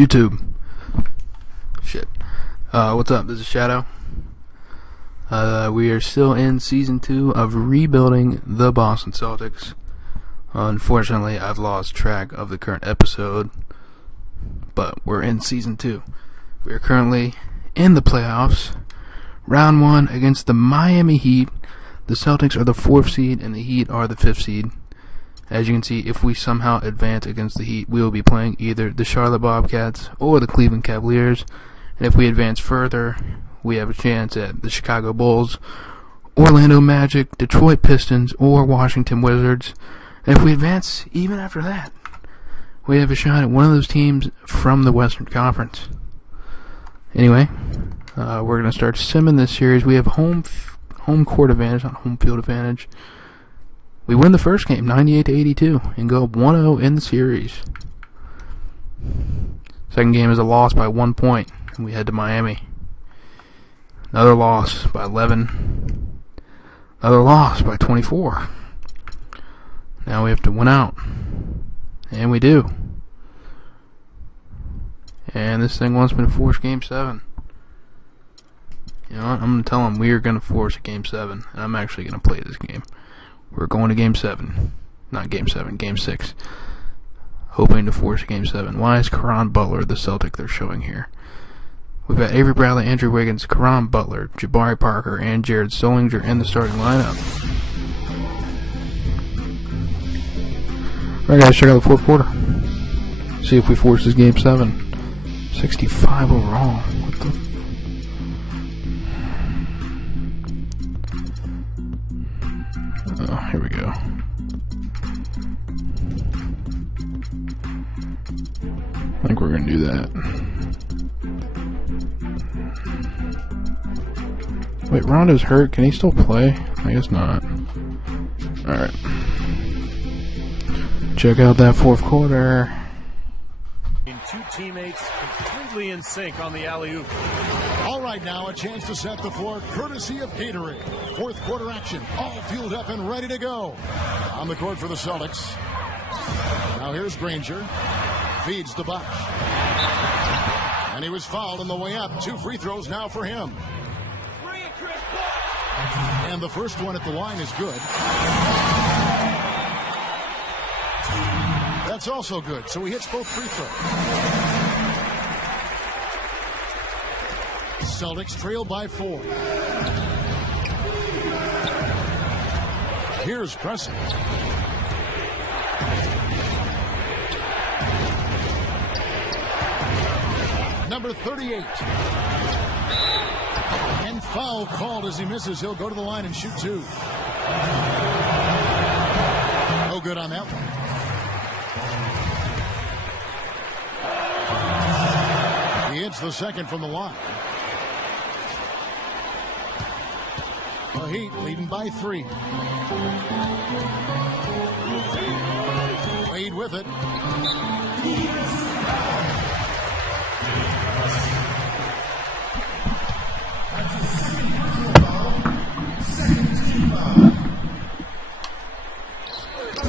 YouTube. Shit. What's up? This is Shadow. We are still in Season 2 of rebuilding the Boston Celtics. Unfortunately, I've lost track of the current episode, but we're in Season 2. We are currently in the playoffs. Round 1 against the Miami Heat. The Celtics are the 4th seed, and the Heat are the 5th seed. As you can see, if we somehow advance against the Heat, we will be playing either the Charlotte Bobcats or the Cleveland Cavaliers. And if we advance further, we have a chance at the Chicago Bulls, Orlando Magic, Detroit Pistons, or Washington Wizards. And if we advance even after that, we have a shot at one of those teams from the Western Conference. Anyway, we're going to start simming this series. We have home court advantage, not home field advantage. We win the first game, 98-82, and go 1-0 in the series. Second game is a loss by 1 point, and we head to Miami. Another loss by 11. Another loss by 24. Now we have to win out. And we do. And this thing wants me to force Game 7. You know what? I'm going to tell them we are going to force a Game 7. And I'm actually going to play this game. We're going to Game 7. Not Game 7, Game 6. Hoping to force a Game 7. Why is Caron Butler the Celtic they're showing here? We've got Avery Bradley, Andrew Wiggins, Caron Butler, Jabari Parker, and Jared Stollinger in the starting lineup. Alright guys, check out the fourth quarter. See if we force this Game 7. 65 overall. What the Oh, here we go. I think we're going to do that. Wait, Rondo's hurt. Can he still play? I guess not. Alright. Check out that fourth quarter. Two teammates completely in sync on the alley-oop. All right, now a chance to set the floor courtesy of Gatorade. Fourth quarter action, all fueled up and ready to go. On the court for the Celtics. Now here's Granger. Feeds to Bosch. And he was fouled on the way up. 2 free throws now for him. And the first one at the line is good. That's also good, so he hits both free throws. Celtics trail by 4. Here's Preston. Number 38. And foul called as he misses. He'll go to the line and shoot 2. No good on that one. He hits the second from the line. The Heat leading by 3. Wade with it.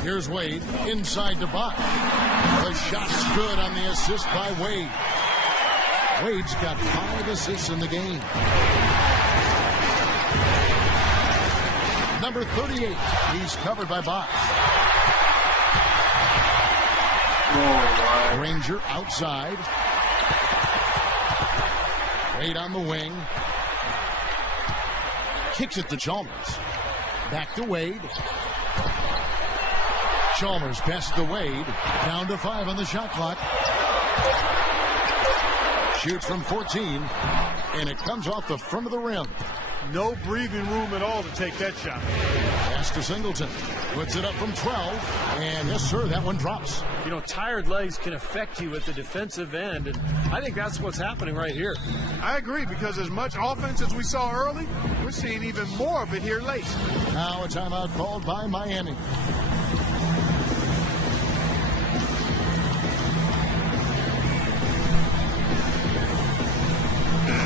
Here's Wade inside to Bosch. The shot's good on the assist by Wade. Wade's got 5 assists in the game. Number 38. He's covered by Bosch. Granger outside. Wade on the wing. Kicks it to Chalmers. Back to Wade. Chalmers passes to Wade. Down to 5 on the shot clock. Shoots from 14, and it comes off the front of the rim. No breathing room at all to take that shot. Pass to Singleton. Puts it up from 12, and yes, sir, that one drops. You know, tired legs can affect you at the defensive end, and I think that's what's happening right here. I agree, because as much offense as we saw early, we're seeing even more of it here late. Now a timeout called by Miami.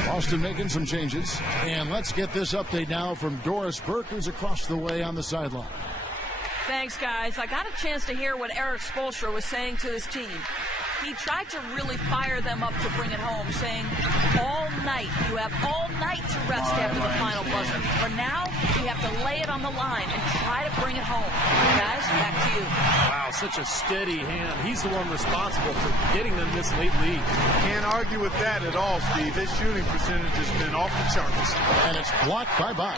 Boston making some changes. And let's get this update now from Doris Burke, who's across the way on the sideline. Thanks, guys. I got a chance to hear what Eric Spoelstra was saying to his team. he tried to really fire them up to bring it home, saying, all night, you have all night to rest after the final buzzer. For now, you have to lay it on the line and try to bring it home. Guys, back to you. Wow, such a steady hand. He's the one responsible for getting them this late lead. Can't argue with that at all, Steve. His shooting percentage has been off the charts. And it's blocked by Bosch.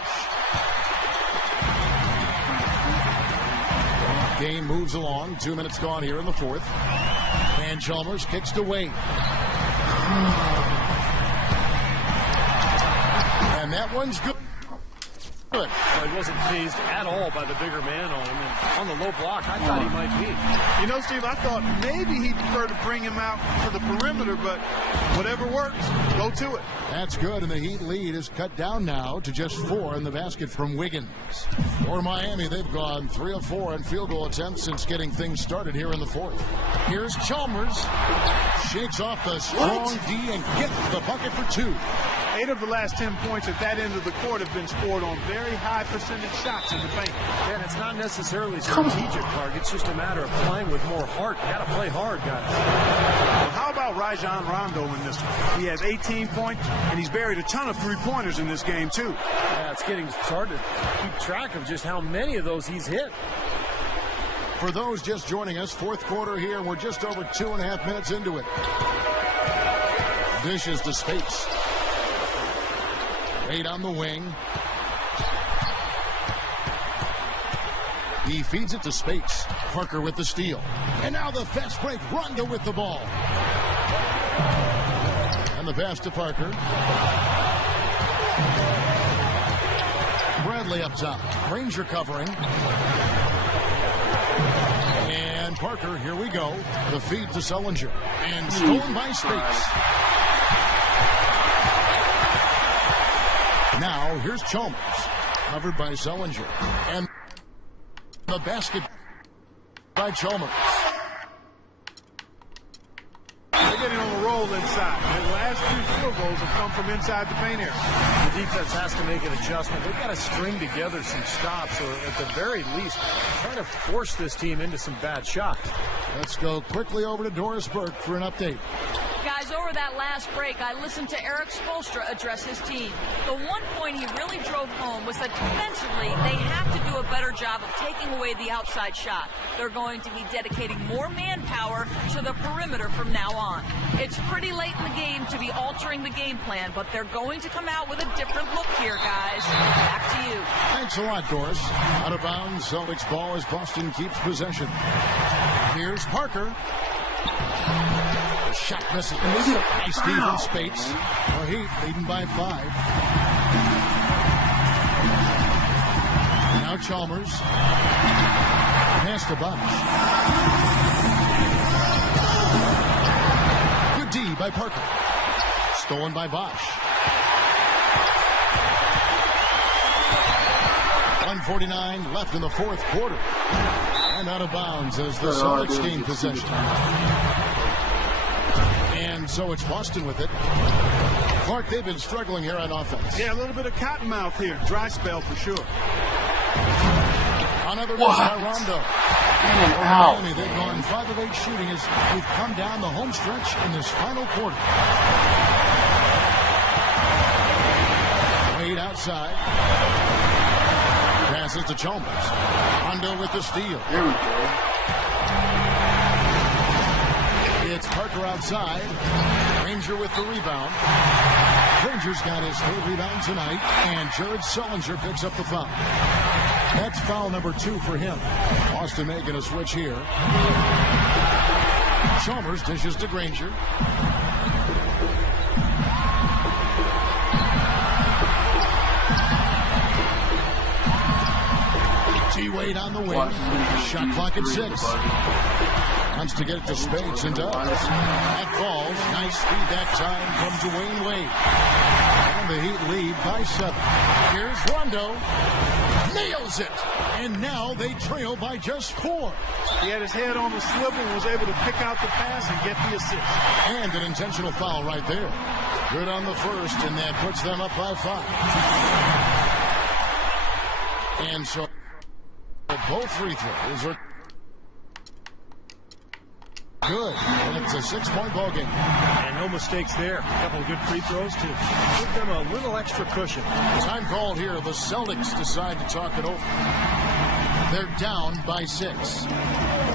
Game moves along. 2 minutes gone here in the fourth. And Chalmers kicks to Wade. And that one's good. Well, he wasn't phased at all by the bigger man on him. And on the low block, I thought he might be. You know, Steve, I thought maybe he'd prefer to bring him out to the perimeter, but whatever works, go to it. That's good, and the Heat lead is cut down now to just 4 in the basket from Wiggins. For Miami, they've gone 3 of 4 in field goal attempts since getting things started here in the fourth. Here's Chalmers. Shakes off the strong D and gets the bucket for 2. 8 of the last 10 points at that end of the court have been scored on very high percentage shots in the paint. And it's not necessarily strategic, Clark. It's just a matter of playing with more heart. You got to play hard, guys. Well, how about Rajon Rondo in this one? He has 18 points, and he's buried a ton of three-pointers in this game, too. Yeah, it's getting hard to keep track of just how many of those he's hit. For those just joining us, fourth quarter here, and we're just over 2.5 minutes into it. Dishes to Spates. Wade on the wing. He feeds it to Spates. Parker with the steal. And now the fast break. Rondo with the ball. And the pass to Parker. Bradley up top. Granger covering. And Parker, here we go. The feed to Sullinger. And stolen by Spates. Now, here's Chalmers. Covered by Sullinger. And the basket by Chalmers. They're getting on the roll inside. Their last 2 field goals have come from inside the paint area. The defense has to make an adjustment. They've got to string together some stops, or at the very least, try to force this team into some bad shots. Let's go quickly over to Doris Burke for an update. Guys, over that last break, I listened to Eric Spoelstra address his team. The one point he really drove home was that defensively, they have to do a better job of taking away the outside shot. They're going to be dedicating more manpower to the perimeter from now on. It's pretty late in the game to be altering the game plan, but they're going to come out with a different look here, guys. Back to you. Thanks a lot, Doris. Out of bounds, Celtics ball as Boston keeps possession. Here's Parker. The shot misses. Nice defense, Spates. The Heat leading by 5. Now Chalmers. Pass to Bosch. Good D by Parker. Stolen by Bosch. 1:49 left in the fourth quarter. And out of bounds as the Celtics gain possession. And so it's Boston with it. Clark, they've been struggling here on offense. Yeah, a little bit of cottonmouth here. Dry spell for sure. Another miss by Rondo. Miami, they've gone 5 of 8 shooting as we've come down the home stretch in this final quarter. Wade outside. Passes to Chalmers. Rondo with the steal. There we go. It's Parker outside. Granger with the rebound. Granger's got his 3rd rebound tonight. And Jared Sullinger picks up the foul. That's foul number 2 for him. Boston making a switch here. Chalmers dishes to Granger. T-Wade on the wing. Shot clock at 6. Wants to get it to Spates and does. That falls. Nice speed that time from Dwayne Wade. And the Heat lead by 7. Here's Rondo. Nails it. And now they trail by just 4. He had his head on the swivel and was able to pick out the pass and get the assist. And an intentional foul right there. Good on the first, and that puts them up by 5. And so both free throws are good. And it's a 6-point ball game. And no mistakes there. A couple of good free throws to give them a little extra cushion. Time called here. The Celtics decide to talk it over. They're down by 6.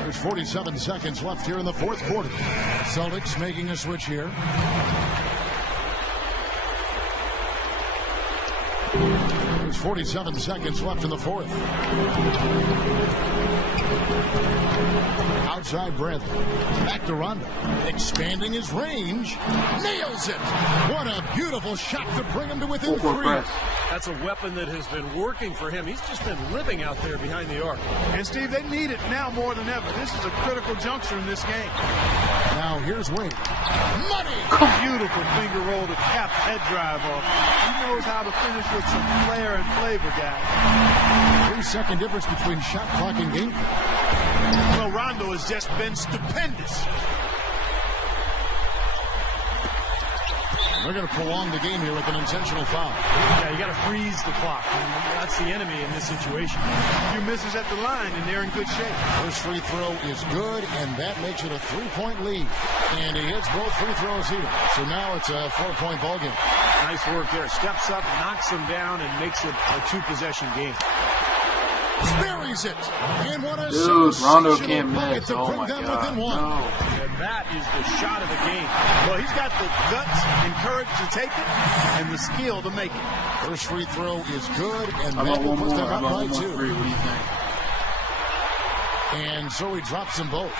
There's 47 seconds left here in the fourth quarter. Celtics making a switch here. There's 47 seconds left in the fourth. Outside Bradley. Back to Rondo. Expanding his range. Nails it. What a beautiful shot to bring him to within 3. That's a weapon that has been working for him. He's just been living out there behind the arc. And, Steve, they need it now more than ever. This is a critical juncture in this game. Now here's Wade. Money! Beautiful finger roll to cap head drive off. He knows how to finish with some flair and flavor, guys. 3-second difference between shot clock and game clock. Well, Rondo has just been stupendous. They're going to prolong the game here with an intentional foul. Yeah, you got to freeze the clock. And that's the enemy in this situation. A few misses at the line, and they're in good shape. First free throw is good, and that makes it a 3-point lead. And he hits both free throws here. So now it's a 4-point ball game. Nice work there. Steps up, knocks him down, and makes it a 2-possession game. Buries it. And what a Rondo can't miss. to bring them within 1. No. And that is the shot of the game. Well, he's got the guts and courage to take it and the skill to make it. First free throw is good, and that will put them up by 2. What do you think? And so he drops them both.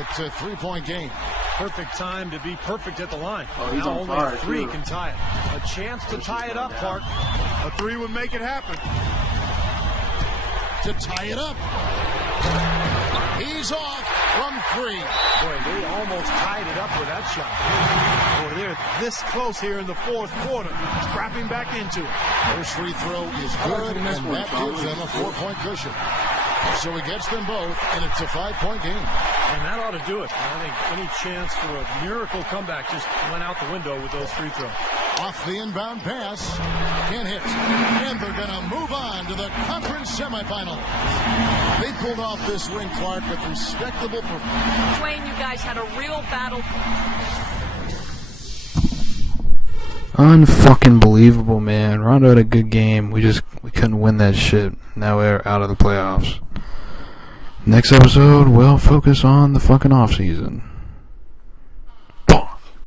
It's a 3-point game. Perfect time to be perfect at the line. Oh, he's now on only fire, 3 too. can tie it. A chance to tie it up, Clark. A 3 would make it happen. To tie it up. He's off from 3. Boy, they almost tied it up with that shot. Boy, they're this close here in the fourth quarter. Scrapping back into it. First free throw is good, and that gives them a 4-point cushion. So he gets them both, and it's a 5-point game. And that ought to do it. I think any chance for a miracle comeback just went out the window with those free throws. Off the inbound pass. Can't hit. And they're going to move on to the conference semifinals. They pulled off this win, Clark, with respectable performance. Dwayne, you guys had a real battle. Unfucking believable, man. Rondo had a good game. We couldn't win that shit. Now we're out of the playoffs. Next episode, we'll focus on the fucking off season.